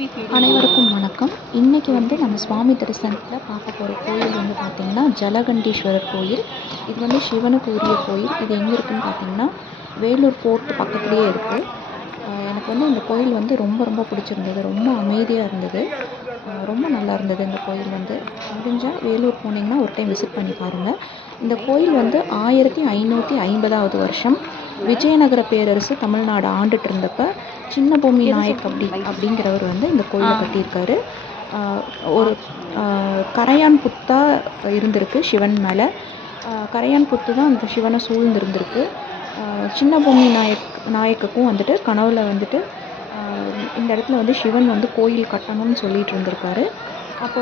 அனைவருக்கும் வணக்கம். இன்றைக்கி நம்ம சுவாமி தரிசனத்தில் பார்க்க போகிற கோயில் பார்த்திங்கன்னா ஜலகண்டீஸ்வரர் கோயில். இது சிவனுக்கு உரிய கோயில். இது எங்கே இருக்குதுன்னு பார்த்திங்கன்னா வேலூர் ஃபோர்ட் பக்கத்துலேயே இருக்குது. எனக்கு இந்த கோயில் ரொம்ப ரொம்ப பிடிச்சிருந்தது. ரொம்ப அமைதியாக இருந்தது. ரொம்ப நல்லா இருந்தது. இந்த கோயில் முடிஞ்சால் வேலூர் போனீங்கன்னா ஒரு டைம் விசிட் பண்ணி பாருங்கள். இந்த கோயில் 1550வது வருஷம் விஜயநகர பேரரசு தமிழ்நாடு ஆண்டுட்டு இருந்தப்போ சின்ன பூமி நாயக் அப்படிங்கிறவர் இந்த கோயிலை கட்டியிருக்காரு. ஒரு கரையான் புத்தாக இருந்திருக்கு சிவன் மேலே. கரையான் புத்து தான் அந்த சிவனை சூழ்ந்திருந்திருக்கு. சின்ன பூமி நாயக்குக்கும் கனவுல இந்த இடத்துல சிவன் கோயில் கட்டணும்னு சொல்லிட்டு இருந்திருக்காரு. அப்போ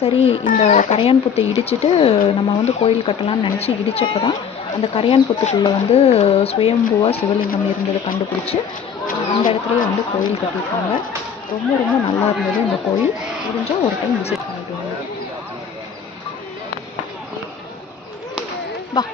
சரி இந்த கரையான் புத்தை இடிச்சிட்டு நம்ம கோயில் கட்டலாம்னு நினச்சி இடித்தப்போ தான் அந்த கரையான் புத்துக்குள்ளே சுயம்புவாக சிவலிங்கம் இருந்ததை கண்டுபிடிச்சி அந்த இடத்துலையே கோயில் கட்டியிருக்காங்க. ரொம்ப ரொம்ப நல்லா இருந்தது இந்த கோயில். முடிஞ்சால் ஒரு டைம் விசிட் பண்ணிடுவாங்க. வா.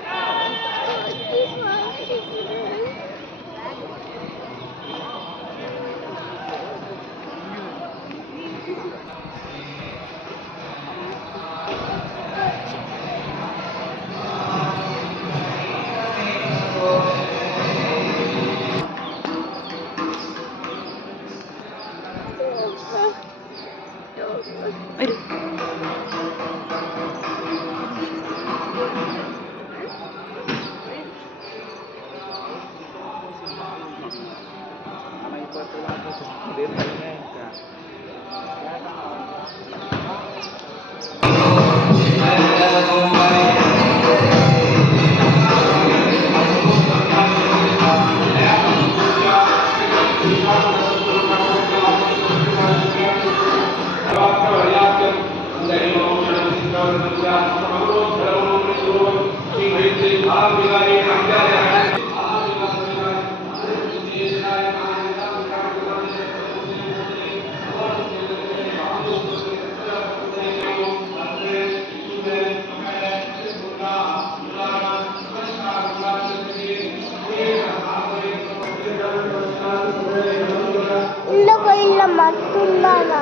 இந்த கோயில்ல மட்டும்தானா?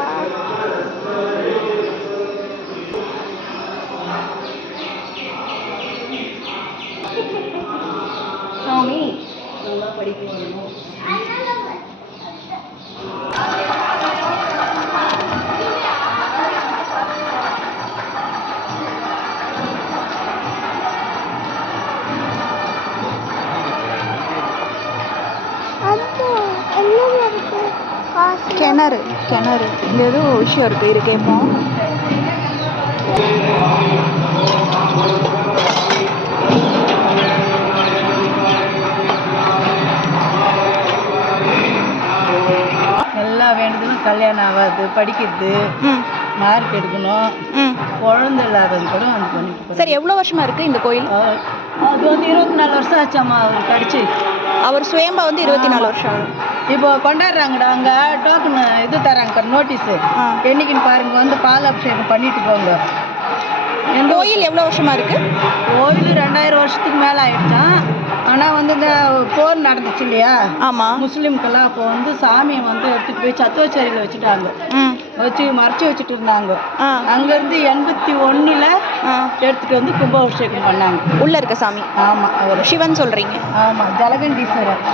சாமி நல்லா படிக்கணும். கிணறு இங்கே ஏதோ விஷயம் இருக்குது. இரு கேட்போம். எல்லா வேண்டுதலும் கல்யாணம் ஆகாது, படிக்கிறது, மார்க் எடுக்கணும், குழந்தை இல்லாதவங்க கூட பண்ணிட்டு. சரி, எவ்வளோ வருஷமா இருக்குது இந்த கோயில்? அது 24 வருஷம் ஆச்சாம்மா அவர் படிச்சு. அவர் சுயம்பா 24 வருஷம். இப்போ கொண்டாடுறாங்கடா. அங்கே டோக்கன் இது தராங்க, நோட்டீஸு. என்னைக்குன்னு பாருங்க, பால் அபிஷேகம் பண்ணிட்டு போங்க. கோயில் எவ்வளோ வருஷமா இருக்கு? கோயில் 2000 வருஷத்துக்கு மேலே ஆயிடுச்சான். ஆனால் இந்த போர் நடந்துச்சு இல்லையா? ஆமாம். முஸ்லீம்கெல்லாம் அப்போ சாமியை எடுத்துகிட்டு போய் சத்துவச்சேரியில் வச்சுட்டாங்க. வச்சு மறைச்சி வச்சுட்டு இருந்தாங்க. அங்கேருந்து 81ல் எடுத்துகிட்டு கும்பாபிஷேகம் பண்ணாங்க. உள்ளே இருக்க சாமி? ஆமாம். அவர் சிவன் சொல்கிறீங்க? ஆமாம், ஜலகண்டீஸ்வரர்.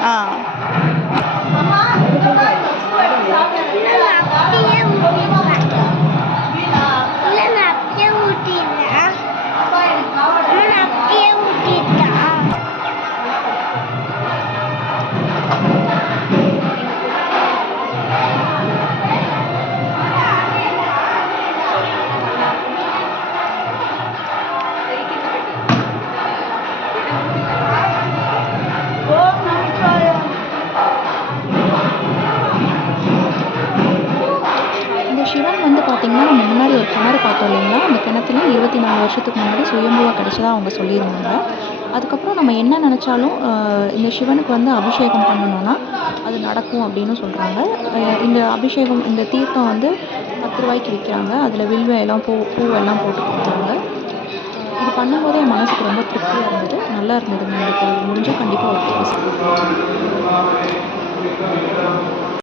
சிவன் பார்த்திங்கன்னா நம்ம முன்னாடி ஒரு கிணறு பார்த்தோம் இல்லைங்களா? அந்த கிணத்துல 24 வருஷத்துக்கு முன்னாடி சுயம்புவாக கிடச்சதாக அவங்க சொல்லியிருந்தாங்க. அதுக்கப்புறம் நம்ம என்ன நினச்சாலும் இந்த சிவனுக்கு அபிஷேகம் பண்ணணும்னா அது நடக்கும் அப்படின்னு சொல்கிறாங்க. இந்த அபிஷேகம், இந்த தீர்த்தம் 10 ரூபாய்க்கு விற்கிறாங்க. அதில் வில்வ எல்லாம் பூவெல்லாம் போட்டு கொடுக்குறாங்க. இது பண்ணும்போதே என் மனசுக்கு ரொம்ப திருப்தியாக இருந்தது. நல்லா இருந்ததுங்க. இந்த கோயில் முடிஞ்சால் கண்டிப்பாக ஒரு